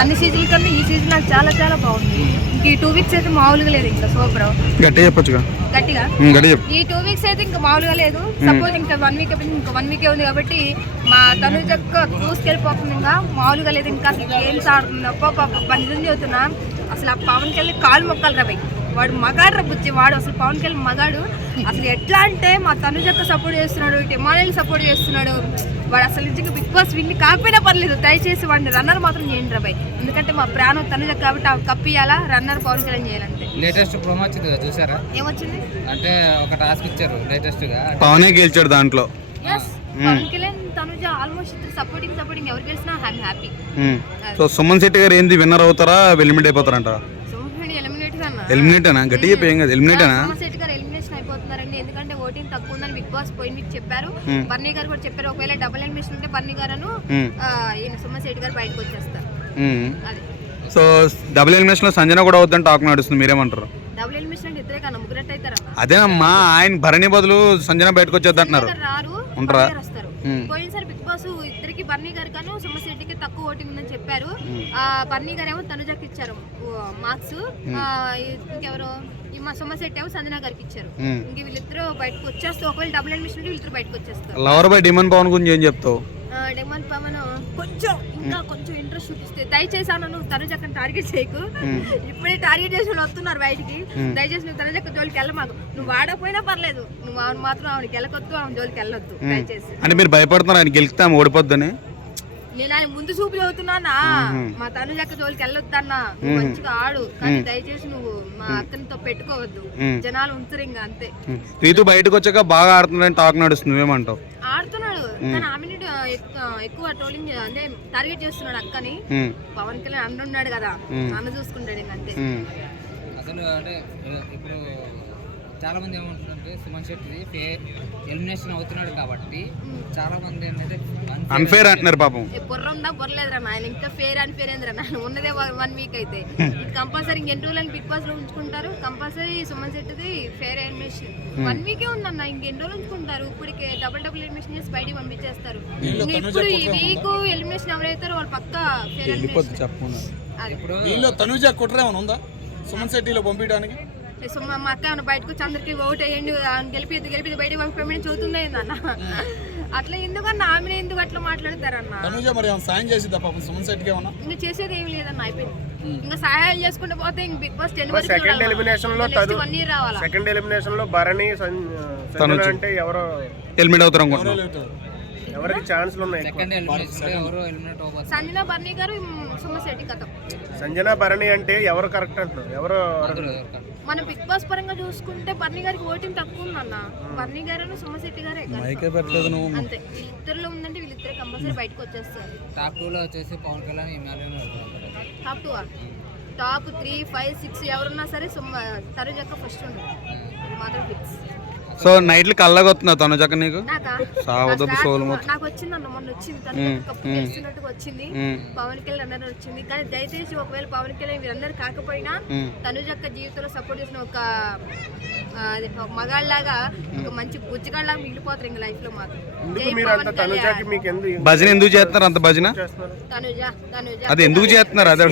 అన్ని సీజన్ల కన్నా ఈ సీజన్ నాకు చాలా చాలా బాగుంది. ఈ 2 వీక్స్ అయితే మామూలుగా లేదు. ఇంకా సూపర్ గట్టిగా చెప్పొచ్చుగా. గట్టిగా ఈ 2 వీక్స్ అయితే ఇంకా మామూలుగా లేదు. సపోజ్ ఇంకా 1 వీక్ అయిపోయింది, ఇంకా 1 వీకే ఉంది కాబట్టి మా తనుజ దూసుకెళ్ళిపోతుంది. ఇంకా మామూలుగా లేదు. ఇంకా అసలు గేమ్స్ ఆడుతుంది. ఒక్కొక్క నిజం చెబుతున్నా, అసలు ఆ పవన్ కళ్యాణ్ కాలు మొక్కలు రాబాయి. వాడు మగాడు రబ్బుచ్చి, వాడు అసలు పవన్ కళ్యాణ్ మగాడు. అసలు ఎట్లా అంటే మా తనుజక్క సపోర్ట్ చేస్తున్నాడు, ఇమానుయల్ సపోర్ట్ చేస్తున్నాడు. వాడు అసలు నిజంగా బిగ్ బాస్ విన్ కాకపోయినా పర్లేదు, దయచేసి వాడిని రన్నర్ మాత్రం చేయండి రాబాయ్. ఎందుకంటే మా ప్రాణం తనుజక్క కాబట్టి ఆమె కప్పియాలా, రన్నర్ పవన్ కళ్యాణ్ చేయాలంటే. లేటెస్ట్ ప్రోమో వచ్చింది చూసారా? ఏమొచ్చింది అంటే ఒక టాస్క్ ఇచ్చారు లేటెస్ట్ గా, పవనే గెలిచాడు దాంట్లో. పవన్ కళ్యాణ్ తనుజ ఆల్మోస్ట్ సపోర్టింగ్ ఎవరు గెలిచినా హ్యాపీ. సో సుమన్ శెట్టి గారు ఏంది విన్నర్ అవుతారా, ఎలిమినేట్ అయిపోతారంట? ఎలిమినేట్ అనా? గట్టిగా చెప్పేం కదా, ఎలిమినేట్ అనా? సుమన్ శెట్టి గారు ఎలిమినేషన్ అయిపోతున్నారండి. ఎందుకంటే ఓటింగ్ తక్కువ ఉందని బిగ్ బాస్ పోయిన వీక్ చెప్పారు. బర్నీ గారు కూడా చెప్పారు, ఒకవేళ డబుల్ ఎలిమినేషన్ ఉంటే బర్నీ గారు సుమన్ శెట్టి గారు బయటకు వచ్చేస్తారు. సో డబుల్ ఎలిమినేషన్ లో సంజన కూడా అవుతుందని టాక్ నడుస్తుంది, మీరేమంటారు? డబుల్ ఎలిమినేషన్ అంటే ఇద్దరే కన్నా ముగ్గురట్టు అవుతారా? అదేనమ్మా, ఆయన భరణి బదులు సంజన బయటకు వచ్చేది అంటున్నారు. ఉంటారా? పోయినసారి బిగ్ బాస్ ఇద్దరికి బర్నీ గారు కానీ సుమన్ శెట్టికి తక్కువ ఓటింగ్ ఉందని చెప్పారు. బర్నీ గారు ఏమో తనుజకి ఇచ్చారు మార్క్స్, ఇంకెవరు మా సుమన్ శెట్టి ఏమో సంజన గారికి ఇచ్చారు. ఇంక వీళ్ళిద్దరు బయటకు వచ్చేస్తారు. ఒకవేళ డబుల్ ఎలిమినేషన్ వీళ్ళిద్దరు బయటకు వచ్చేస్తారు. లవర్ బై డిమాండ్ పవన్ గురించి ఏం చెప్తావు? డిమాండ్ పవన్ కొంచెం ఇంట్రెస్ట్ చూపిస్తే, దయచేసి నువ్వు తనుజక్కని టార్గెట్ చేయకు. ఇప్పుడే టార్గెట్ చేసి వాళ్ళు వస్తున్నారు బయటికి. దయచేసి నువ్వు తనుజక్క జోలికి వెళ్ళమాకు. నువ్వు వాడకపోయినా పర్లేదు, నువ్వు ఆమె మాత్రం ఆమెకి వెళ్ళకొద్దు, ఆమె జోలికి వెళ్ళొద్దు దయచేసి. అంటే మీరు భయపడుతున్నారు ఆయన గెలిస్తే ఆమె ఓడిపోద్దని? నేను ఆయన ముందు చూపు చదువుతున్నానా, మా తనుజక్క జోలికి వెళ్ళొద్దన్నా, మంచిగా ఆడు కానీ దయచేసి నువ్వు మా అక్కనితో పెట్టుకోవద్దు, జనాలు ఉంచరు ఇంకా అంతే. రీతు బయటకు వచ్చాక బాగా ఆడుతున్నాడని టాక్ నడుస్తుంది, నువ్వేమంటావు? ఆడుతున్నాడు కానీ ఆమెని ఎక్కువ ట్రోలింగ్ అంటే టార్గెట్ చేస్తున్నాడు అక్కని. పవన్ కళ్యాణ్ అన్న ఉన్నాడు కదా, అన్న చూసుకుంటాడు ఇంక అంతే. అసలు అంటే ఇప్పుడు చాలా మంది ఏమంటుందంటే సుమన్ శెట్టి ఎలిమినేషన్ అవుతున్నాడు కాబట్టి చాలా మంది ఏంటంటే అన్ఫేర్ అంటున్నారు పాపం. బుర్ర ఉందా బుర్రలేదురా నాయన, ఇంకా ఫేర్ అన్ఫేర్ ఏందిరా నాయన, ఉన్నదే 1 వీక్ అయితే కంపల్సరీ ఇంకెన్ని రోజులని బిగ్ బాస్ లో ఉంచుకుంటారు. కంపల్సరీ సుమన్ శెట్టిది ఫేర్ ఎలిమినేషన్ 1 వీకే ఉందన్న, ఇంకెన్ని రోజులు ఉంచుకుంటారు. ఇప్పటికే డబుల్ ఎలిమినేషన్ చేసి బయటికి పంపించేస్తారు. ఇప్పుడు ఈ వీక్ ఎలిమినేషన్ ఎవరైతారో వాళ్ళు పక్కా ఫేర్ ఎలిమినేషన్. తనుజ కుట్ర ఏమైనా ఉందా సుమన్ శెట్టిలో పంపించడానికి? మా అక్క ఏమన్నా బయటకు వచ్చి అందరికి ఓట్ వేయండి, గెలిపి బయటకు పంపించమని చదువుతుందే అన్న. అట్లా ఎందుకన్నా ఆమె ఎందుకు అట్లా మాట్లాడతారన్న? సాయం చేసిద్దా పాపం సుమన్ శెట్టికి ఏమన్నా? ఇంకా చేసేది ఏమి లేదన్న, అయిపోయింది. ఇంకా సహాయాలు చేసుకుంటూ పోతే ఇంక బిగ్ బాస్ 10 వరకు సెకండ్ ఎలిమినేషన్ లో 1 ఇయర్ రావాలా? సెకండ్ ఎలిమినేషన్ లో భరణి సంజన అంటే ఎవరో ఎలిమినేట్ అవుతారు అనుకుంటున్నారు. ఎవరికి ఛాన్స్లు ఉన్నాయి? సెకండ్ ఎలిమినేషన్ లో ఎవరు ఎలిమినేట్ అవ్వబోతున్నారు? సంజన బర్నీ గారు సుమన్ శెట్టి కథ. సంజన భరణి అంటే ఎవరు కరెక్ట్ అంటారు? ఎవరు మన బిగ్ బాస్ పరంగా చూసుకుంటే బర్నీ గారికి ఓటింగ్ తక్కువ ఉందన్న. బర్నీ గారు సుమన్ శెట్టి గారే అంతే. వీళ్ళిద్దరిలో ఉందంటే వీళ్ళిద్దరే కంపల్సరీ బయటకు వచ్చేస్తారు. టాప్ 2 లో వచ్చేసి Pawan Kalyan Emmanuel. Top 2 top 3, 5, 6 ఎవరున్నా సరే తనుజక్క ఫస్ట్ ఉంటుంది, మాత్రం ఫిక్స్. సో నైట్లు కళ్ళగొస్తున్నా తనుజక్క నీకు? నాకు వచ్చిందన్న, మొన్న వచ్చింది తెలిసినట్టుగా వచ్చింది. పవన్ కళ్యాణ్ అన్నారు వచ్చింది. కానీ దయచేసి ఒకవేళ పవన్ కళ్యాణ్ వీరందరూ కాకపోయినా తనుజక్క జీవితంలో సపోర్ట్ చేసిన ఒక మగాళ్ళలాగా, ఒక మంచి బుజ్జగాళ్ళలాగా మిగిలిపోతారు ఇంకా లైఫ్ లో మాత్రం. భజన ఎందుకు చేస్తున్నారు అంత భజన? తనుజ అది ఎందుకు చేస్తున్నారు? అదే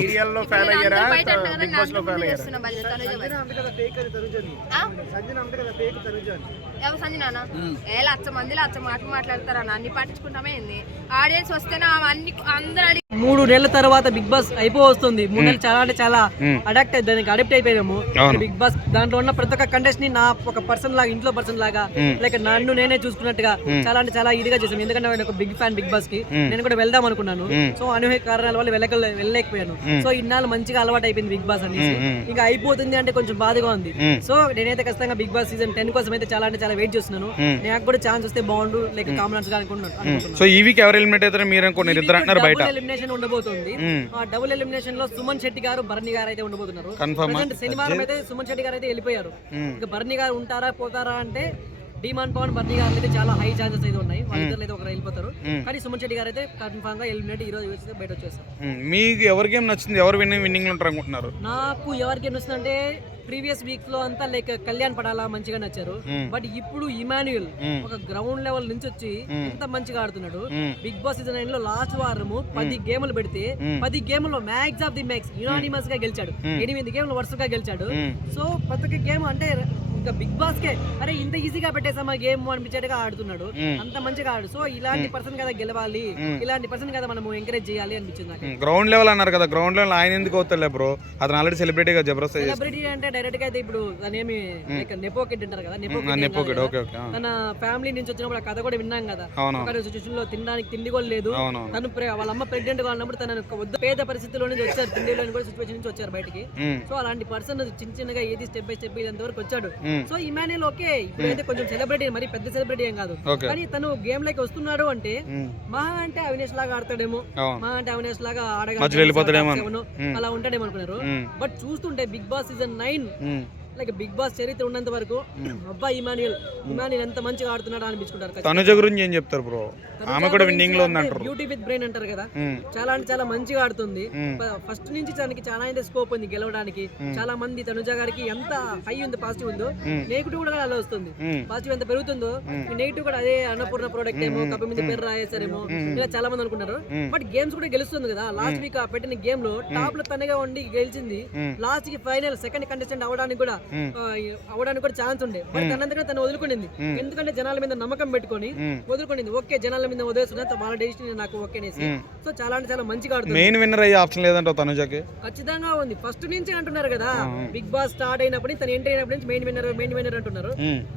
ఎవరు సంజనా? లచ్చ మందిలో లచ్చ మాటలు మాట్లాడతారన్న, అన్ని పట్టించుకుంటామే. ఆడియన్స్ వస్తేనే అన్ని అందరూ 3 నెలల తర్వాత బిగ్ బాస్ అయిపోతుంది. 3 నెలలు చాలా అంటే చాలా దానికి అడాప్ట్ అయిపోయాము బిగ్ బాస్. దాంట్లో ఉన్న ప్రతి ఒక్క కంటెస్ట్ ని నా ఒక పర్సన్ లాగా, ఇంట్లో పర్సన్ లాగా, లైక్ నన్ను నేనే చూసుకున్నట్టుగా చాలా అంటే చాలా ఇదిగా చేసాను. ఎందుకంటే నేను ఒక బిగ్ ఫ్యాన్ బిగ్ బాస్ కి. నేను కూడా వెళ్దాం అనుకున్నాను, సో అనూహ్య కారణాల వల్ల వెళ్ళలేకపోయాను. సో ఇన్నాళ్ళు మంచిగా అలవాటు అయిపోయింది బిగ్ బాస్ అనేసి. ఇంకా అయిపోతుంది అంటే కొంచెం బాధగా ఉంది. సో నేనైతే ఖచ్చితంగా బిగ్ బాస్ సీజన్ 10 కోసం అయితే చాలా అంటే చాలా వెయిట్ చేస్తున్నాను. నాకు కూడా ఛాన్స్ వస్తే బాగుండు, లైక్ కామన్స్ గా అనుకుంటున్నాను. సో ఈ వీక్ ఎవరు ఎలిమినేట్ అవుతారు మీరు అనుకుంటున్నారు? ఇద్దరు అంటున్నారు బయట. ఎలిమినేషన్ ఉండబోతుంది. ఆ డబుల్ ఎలిమినేషన్ లో సుమన్ శెట్టి గారు, భరణి గారు అయితే ఉండబోతున్నారు. శనివారం అయితే సుమన్ శెట్టి గారు అయితే వెళ్ళిపోయారు. ఇంకా భరణి గారు ఉంటారా పోతారా అంటే డిమాండ్ పవన్ భరణి గారు అయితే చాలా హై ఛాన్సెస్ అయితే ఉన్నాయి. వాళ్ళిద్దరు అయితే ఒకరు వెళ్ళిపోతారు. కానీ సుమన్ శెట్టి గారు అయితే కన్ఫర్మ్ గా ఎలిమినేట్ ఈ రోజు బయట వచ్చేస్తారు. మీకు ఎవరి గేమ్ నచ్చింది? ఎవరు విన్నింగ్ లో ఉంటారు అనుకుంటున్నారు? నాకు ఎవరి గేమ్ నచ్చిందంటే ప్రీవియస్ వీక్ లో అంతా లైక్ కళ్యాణ్ పడాలా మంచిగా నచ్చారు. బట్ ఇప్పుడు ఇమాన్యుయల్ ఒక గ్రౌండ్ లెవెల్ నుంచి వచ్చి ఎంత మంచిగా ఆడుతున్నాడు. బిగ్ బాస్ సీజన్ 9 లో లాస్ట్ వారము 10 గేములు పెడితే 10 గేముల్లో max of the max unanimous గా గెలిచాడు. 8 గేములు వరుసగా గెలిచాడు. సో ప్రతి ఒక్క గేమ్ అంటే ఇంకా బిగ్ బాస్ కే అరే ఇంత ఈజీగా పెట్టేసామా గేమ్ అనిపించేట్టుగా ఆడుతున్నాడు. అంత మంచిగా ఆడు. సో ఇలాంటి పర్సన్ కదా గెలవాలి, ఇలాంటి పర్సన్ కదా మనం ఎంకరేజ్ చేయాలి అనిపించింది నాకు. గ్రౌండ్ లెవెల్ అన్నారు కదా, గ్రౌండ్ లెవెల్ ఆయన ఎందుకు అవుతాడులే బ్రో, అతను ఆల్రెడీ సెలబ్రిటీగా జబర్దస్త్ సెలబ్రిటీ అంటే డైరెక్ట్ గా అయితే ఇప్పుడు దానేమి నెపో కిడ్ అంటారు కదా, నెపో కిడ్. Okay okay. తన ఫ్యామిలీ నుంచి వచ్చినప్పుడు ఆ కథ కూడా విన్నాం కదా. ఒక సిచ్యువేషన్ లో తినడానికి తిండి కూడా లేదు. తను వాళ్ళ అమ్మ ప్రెగ్నెంట్ గా ఉన్నప్పుడు తన పేద పరిస్థితిలో నుంచి వచ్చారు, తిండి లేని కూడా సిచ్యువేషన్ నుంచి వచ్చారు బయటికి. సో అలాంటి పర్సన్ చిన్న చిన్నగా ఏది స్టెప్ బై స్టెప్ ఇదంత వరకు వచ్చాడు. సో ఇమాన్యుయల్ ఓకే ఇప్పుడైతే కొంచెం సెలబ్రిటీ, మరి పెద్ద సెలబ్రిటీ ఏం కాదు, కానీ తను గేమ్ లైక్ వస్తున్నాడు అంటే మహా అంటే అవినేష్ లాగా ఆడతాడేమో, మహా అంటే అవినేష్ లాగా ఆడగలడేమో అలా ఉంటాడేమో అనుకున్నారు. బట్ చూస్తుంటే Bigg Boss season 9 like Bigg Boss చరిత్ర ఉన్నంత వరకు అబ్బా ఇమాన్యుయల్ ఎంత మంచిగా ఆడుతున్నాడు అనిపించుకుంటారు. తనుజ గురించి ఏం చెప్తారు బ్రో? ఆమె కూడా విన్నింగ్ లో ఉందంటారు. బ్యూటీ విత్ బ్రెయిన్ అంటారు కదా, చాలా అంటే చాలా మంచిగా ఆడుతుంది. ఫస్ట్ నుంచి తనకి చాలా అయితే స్కోప్ ఉంది గెలవడానికి. చాలా మంది తనుజ గారికి ఎంత హై ఉంది, పాజిటివ్ ఉందో నెగిటివ్ కూడా అలా వస్తుంది. పాజిటివ్ ఎంత పెరుగుతుందో నెగిటివ్ కూడా అదే అన్నపూర్ణ ప్రోడక్ట్ ఏమో, కప్ప మీద పేరు రాయేసారేమో ఇలా చాలా మంది అనుకున్నారు. బట్ గేమ్స్ కూడా గెలుస్తుంది కదా. లాస్ట్ వీక్ పెట్టిన గేమ్ లో టాప్ లో తనగా ఉండి గెలిచింది. లాస్ట్ కి ఫైనల్ సెకండ్ కంటెస్టెంట్ అవడానికి కూడా ఛాన్స్ ఉండే. బట్ తనంతగా తను వదులుకునింది. ఎందుకంటే జనాల మీద నమ్మకం పెట్టుకొని వదులుకునింది. ఓకే జనాల మీద వదిలేస్తున్నా వాళ్ళ డెసిషన్ నాకు ఓకే అనేసి. సో చాలా అంటే చాలా మంచిగా ఆడుతుంది. మెయిన్ విన్నర్ అయ్యే ఆప్షన్ లేదంట తనుజకి? ఖచ్చితంగా ఉంది. ఫస్ట్ నుంచి అంటున్నారు కదా, బిగ్ బాస్ స్టార్ట్ అయినప్పుడు తను ఎంటర్ అయినప్పటి నుంచి మెయిన్ విన్నర్ అంటున్నారు.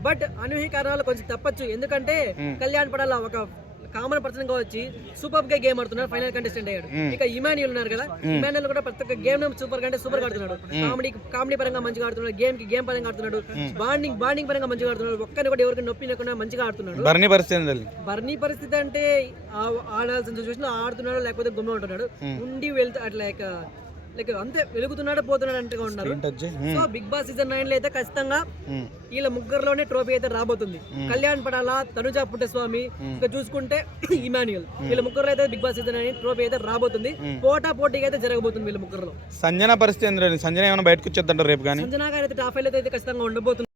బట్ అనూహ్య కారణాలు కొంచెం తప్పచ్చు. ఎందుకంటే కళ్యాణ్ పడాల ఒక కామన్ పర్సన్ గా వచ్చి సూపర్ గా గేమ్ ఆడుతున్నాడు, ఫైనల్ కంటెస్టెంట్ అయ్యాడు. ఇక ఇమాన్యుయల్ ఉన్నారు కదా, ఇమాన్యుయల్ కూడా ప్రతి ఒక్క గేమ్ సూపర్ కంటే సూపర్ ఆడుతున్నాడు. కామెడీ పరంగా మంచిగా ఆడుతున్నాడు, గేమ్ పరంగా ఆడుతున్నాడు, బాండింగ్ పరంగా మంచిగా ఆడుతున్నాడు. ఒక్కరిని కూడా ఎవరికి నొప్పి లేకుండా మంచిగా ఆడుతున్నాడు. బర్నీ పరిస్థితి అంటే ఆడాల్సిన సిచ్యువేషన్ లో ఆడుతున్నాడు, లేకపోతే గుమ్మ ఉంటున్నాడు, ఉండి వెళ్తే అట్లా లైక్ అంతే వెలుగుతున్నాడు పోతున్నాడు అంటగా ఉన్నారు. సో బిగ్ బాస్ సీజన్ 9 లో అయితే ఖచ్చితంగా వీళ్ళ ముగ్గురులోనే ట్రోఫీ అయితే రాబోతుంది. కళ్యాణ్ పడాలా, తనుజ పుట్టస్వామి, ఇంకా చూసుకుంటే ఇమాన్యుయల్, వీళ్ళ ముగ్గురులో అయితే బిగ్ బాస్ సీజన్ 9 ట్రోఫీ అయితే రాబోతుంది. పోటీగా అయితే జరగబోతుంది వీళ్ళ ముగ్గురులో. సంజన పరిస్థితి ఏంటంటే సంజన ఏమైనా బయటకు వచ్చేద్దంటారు రేపు? కానీ సంజన గారు అయితే టాప్ 5 అయితే ఖచ్చితంగా ఉండబోతుంది.